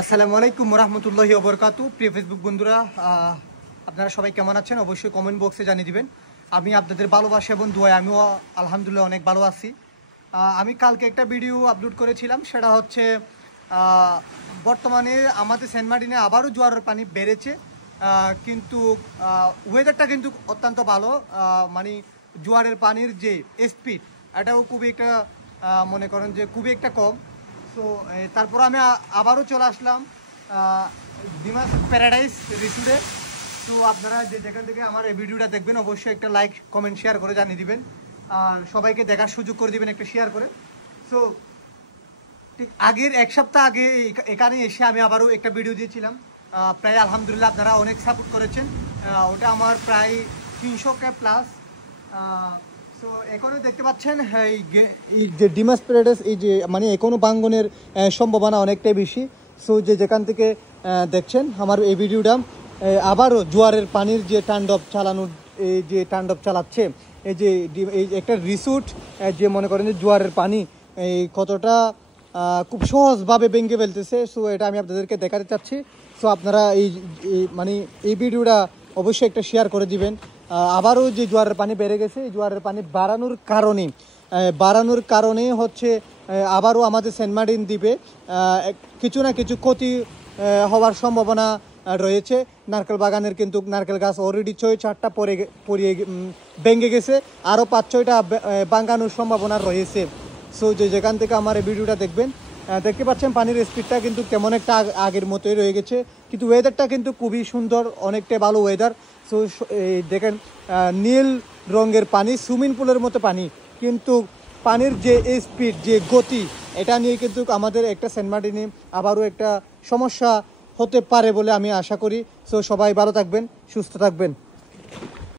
আসসালামু আলাইকুম রহমতুল্লাহি ওবরকাতু। প্রিয় ফেসবুক বন্ধুরা, আপনারা সবাই কেমন আছেন অবশ্যই কমেন্ট বক্সে জানিয়ে দিবেন। আমি আপনাদের ভালোবাসা এবং দোয়ায় আমিও আলহামদুলিল্লাহ অনেক ভালো আছি। আমি কালকে একটা ভিডিও আপলোড করেছিলাম, সেটা হচ্ছে বর্তমানে আমাদের সেন্ট মার্টিনে আবারও জোয়ারের পানি বেড়েছে, কিন্তু ওয়েদারটা কিন্তু অত্যন্ত ভালো। মানে জোয়ারের পানির যে স্পিড এটাও খুবই একটা মনে করেন যে খুবই একটা কম। তো তারপর আমি আবারও চলে আসলাম ডিমাস প্যারাডাইস রিসোর্টে। তো আপনারা যে যেখান থেকে আমার এই ভিডিওটা দেখবেন অবশ্যই একটা লাইক কমেন্ট শেয়ার করে জানিয়ে দিবেন, আর সবাইকে দেখার সুযোগ করে দিবেন একটা শেয়ার করে। সো ঠিক আগের এক সপ্তাহ আগে এখানে এসে আমি আবারও একটা ভিডিও দিয়েছিলাম, প্রায় আলহামদুলিল্লাহ আপনারা অনেক সাপোর্ট করেছেন। ওটা আমার প্রায় 300K প্লাস। তো এখনও দেখতে পাচ্ছেন এই যে ডিমাস প্যারাডাইস, এই যে মানে এখনও বাঙ্গনের সম্ভাবনা অনেকটাই বেশি। সো যে যেখান থেকে দেখছেন আমার এই ভিডিওটা, আবারও জোয়ারের পানির যে তাণ্ডব চালানোর, এই যে তাণ্ডব চালাচ্ছে এই যে এই একটা রিসোর্ট, যে মনে করেন যে জোয়ারের পানি এই কতটা খুব সহজভাবে ভেঙে ফেলতেছে। সো এটা আমি আপনাদেরকে দেখাতে চাচ্ছি। সো আপনারা মানে এই ভিডিওটা অবশ্যই একটা শেয়ার করে দিবেন। আবারও যে জোয়ারের পানি বেড়ে গেছে, এই জোয়ারের পানি বাড়ানোর কারণে হচ্ছে আবারও আমাদের সেন্ট মার্টিন দ্বীপে কিছু না কিছু ক্ষতি হওয়ার সম্ভাবনা রয়েছে। নারকেল বাগানের কিন্তু নারকেল গাছ অলরেডি 6-4টা পড়িয়ে ভেঙে গেছে, আরও 5-6টা ভাঙানোর সম্ভাবনা রয়েছে। সো যেখান থেকে আমার এই ভিডিওটা দেখবেন, দেখতে পাচ্ছেন পানির স্পিডটা কিন্তু তেমন একটা আগের মতোই রয়ে গেছে, কিন্তু ওয়েদারটা কিন্তু খুবই সুন্দর, অনেকটাই ভালো ওয়েদার। সো দেখেন নীল রঙের পানি, সুইমিং পুলের মতো পানি, কিন্তু পানির যে স্পিড, যে গতি, এটা নিয়ে কিন্তু আমাদের একটা সেন্ট মার্টিনে আবারও একটা সমস্যা হতে পারে বলে আমি আশা করি। সো সবাই ভালো থাকবেন, সুস্থ থাকবেন।